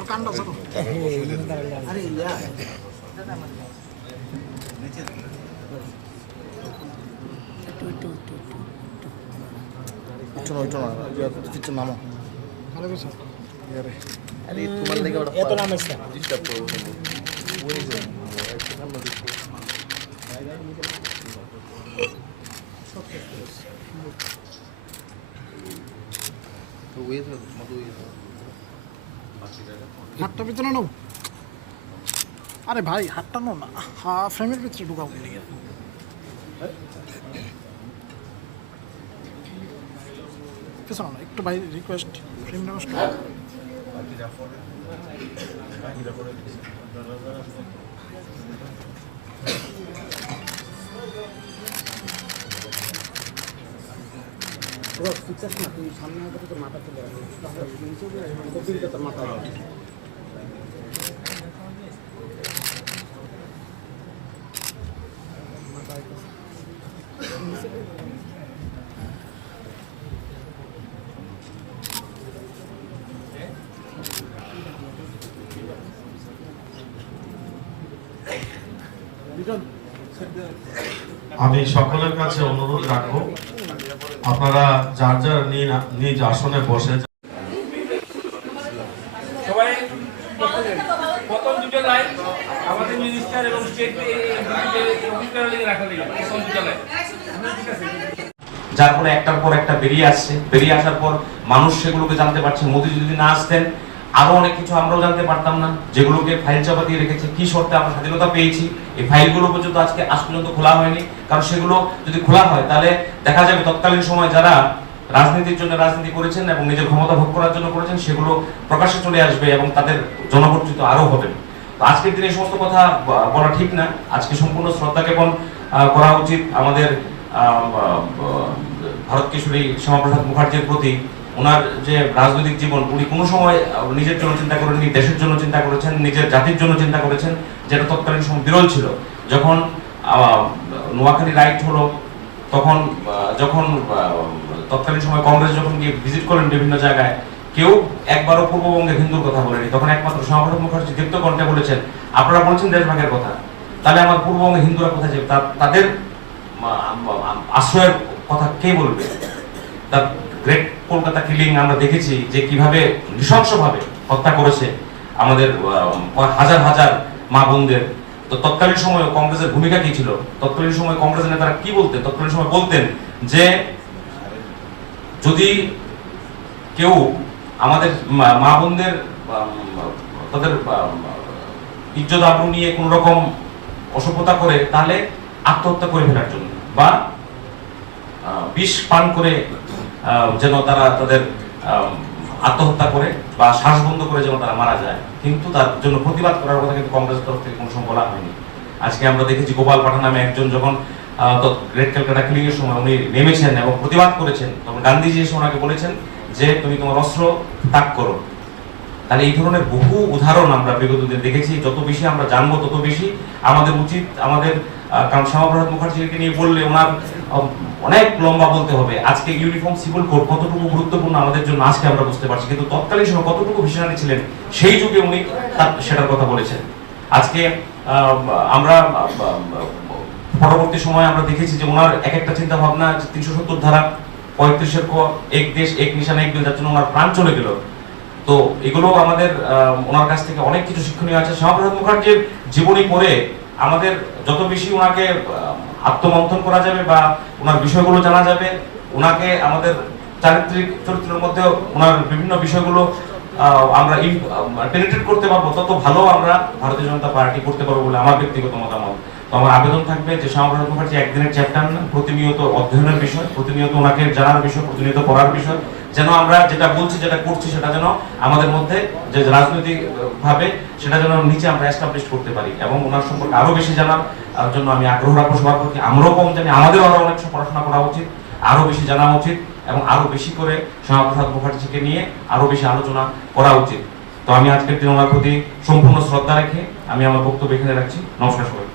আমার কান্ডা ছোট আরে ইয়া কিছু নামো ভালো কিছু আরে তোমার লেগে এত নাম আছে ডিস্টার্ব করো হাতটা ভিতরে নাও আরে ভাই হাতটা নাও না ফ্রেমের ভিতরে ঢুকাও কিছু না একটু ভাই রিকোয়েস্ট ফ্রেম নষ্ট ফিক্সাস না তুই সামনে আগে তোর মাথা চলে আসবে তোর মাথা আমি সকলের কাছে অনুরোধ রাখবো আপনারা যার যার নিজ আসনে বসে সবাই প্রথম দুটো লাইন আমাদের মিনিস্টার এবং স্টেট রাখা যার পরে একটার পর একটা বেরিয়ে আসছে, বেরিয়ে আসার পর মানুষ সেগুলোকে জানতে পারছে। মোদী যদি না আসতেন আরো অনেক কিছু আমরাও জানতে পারতাম না, যেগুলোকে ফাইল চাপা দিয়ে রেখেছে। কি শর্তে আমরা স্বাধীনতা পেয়েছি, এই ফাইলগুলো পর্যন্ত আজ পর্যন্ত খোলা হয়নি। কারণ সেগুলো যদি খোলা হয় তাহলে দেখা যাবে তৎকালীন সময় যারা রাজনীতির জন্য রাজনীতি করেছেন এবং নিজের ক্ষমতা ভোগ করার জন্য করেছেন সেগুলো প্রকাশ্যে চলে আসবে এবং তাদের জনবর্জিত আরো হবে। তো আজকের দিনে এই সমস্ত কথা বলা ঠিক না। আজকে সম্পূর্ণ শ্রদ্ধা জ্ঞাপন করা উচিত আমাদের ভারত কিশোরী শ্যামাপ্রসাদ মুখার্জির প্রতি। ওনার যে রাজনৈতিক জীবন, উনি কোনো সময় নিজের জন্য চিন্তা করেননি, দেশের জন্য চিন্তা করেছেন, নিজের জাতির জন্য চিন্তা করেছেন, যেটা তৎকালীন সময় বিরল ছিল। যখন নোয়াখালী রাইট হলো তখন যখন তৎকালীন সময় কংগ্রেস যখন গিয়ে ভিজিট করেন বিভিন্ন জায়গায়, কেউ একবারও পূর্ববঙ্গের হিন্দুর কথা বলেনি। তখন একমাত্র শ্যামাপ্রসাদ মুখার্জি দীপ্ত কণ্ঠে বলেছেন, আপনারা বলছেন দেশভাগের কথা, তাহলে আমার পূর্ববঙ্গের হিন্দুরা কোথায় যাবে, তাদের আশ্রয়ের কথা কে বলবে? তার গ্রেট কলকাতা কিলিং আমরা দেখেছি যে কিভাবে নৃশংসভাবে হত্যা করেছে আমাদের হাজার হাজার মা বোনদের। তো তৎকালীন সময় কংগ্রেসের ভূমিকা কি ছিল? তৎকালীন সময় কংগ্রেসের নেতারা কি বলতেন? তৎকালীন সময় বলতেন যে যদি কেউ আমাদের মা বোনদের তাদের ইজ্জত আবরু নিয়ে কোন রকম অসভ্যতা করে তাহলে আত্মহত্যা করে ফেলার জন্য বা বিষ পান করে যেন তারা তাদের আত্মহত্যা করে বা শ্বাস বন্ধ করে যেন তারা মারা যায়, কিন্তু তার জন্য প্রতিবাদ করার কথা কিন্তু কংগ্রেসের তরফ থেকে কোনো সময় বলা হয়নি। আজকে আমরা দেখেছি গোপাল পাঠা নামে একজন যখন গ্রেট ক্যালকাটা কিলিং এর সময় উনি নেমেছেন এবং প্রতিবাদ করেছেন, তখন গান্ধীজি এসে ওনাকে বলেছেন যে তুমি তোমার অস্ত্র ত্যাগ করো। তাহলে এই ধরনের বহু উদাহরণ আমরা বিগত দিনে দেখেছি। যত বেশি আমরা জানবো তত বেশি আমাদের উচিত। আমাদের কারণ শ্যামাপ্রসাদ মুখার্জিকে নিয়ে বললে ওনার অনেক লম্বা বলতে হবে। আজকে ইউনিফর্ম সিভিল কোড কতটুকু গুরুত্বপূর্ণ আমাদের জন্য আজকে আমরা বুঝতে পারছি, কিন্তু তৎকালীন সময় কতটুকু ভিশনারি ছিলেন সেই যুগে উনি সেটার কথা বলেছেন। আজকে আমরা পরবর্তী সময় আমরা দেখেছি যে ওনার এক একটা চিন্তা ভাবনা, 370 ধারা 35-এর এক দেশ এক নিশানা এক দিন, যার জন্য ওনার প্রাণ চলে গেল। তো এগুলো আমাদের ওনার কাছ থেকে অনেক কিছু শিক্ষণীয় আছে। শ্যামাপ্রসাদ মুখার্জির জীবনী পড়ে আমাদের যত বেশি ওনাকে আত্মমন্থন করা যাবে বা ওনার বিষয়গুলো জানা যাবে, ওনাকে আমাদের চারিত্রিক চরিত্রের মধ্যে ওনার বিভিন্ন বিষয়গুলো আমরা পেনিট্রেট করতে পারবো, তত ভালো আমরা ভারতীয় জনতা পার্টি করতে পারবো বলে আমার ব্যক্তিগত মতামত। তো আমার আবেদন থাকবে যে শ্যামাপ্রসাদ মুখার্জি একদিনের চ্যাপ্টার না, প্রতিনিয়ত অধ্যয়নের বিষয়, প্রতিনিয়ত ওনাকে জানার বিষয়, প্রতিনিয়ত পড়ার বিষয়, যেন আমরা যেটা বলছি যেটা করছি সেটা যেন আমাদের মধ্যে যে রাজনৈতিক ভাবে সেটা যেন নিচে আমরা এস্টাবলিশ করতে পারি এবং ওনার সম্পর্কে আরো বেশি জানার জন্য আমি আগ্রহ রাখবো সবার প্রতি। আমরাও কম জানি, আমাদেরও আরো অনেক পড়াশোনা করা উচিত, আরো বেশি জানা উচিত এবং আরো বেশি করে শ্যামাপ্রসাদ মুখার্জিকে নিয়ে আরো বেশি আলোচনা করা উচিত। তো আমি আজকের দিন ওনার প্রতি সম্পূর্ণ শ্রদ্ধা রেখে আমি আমার বক্তব্য এখানে রাখছি। নমস্কার সবাই।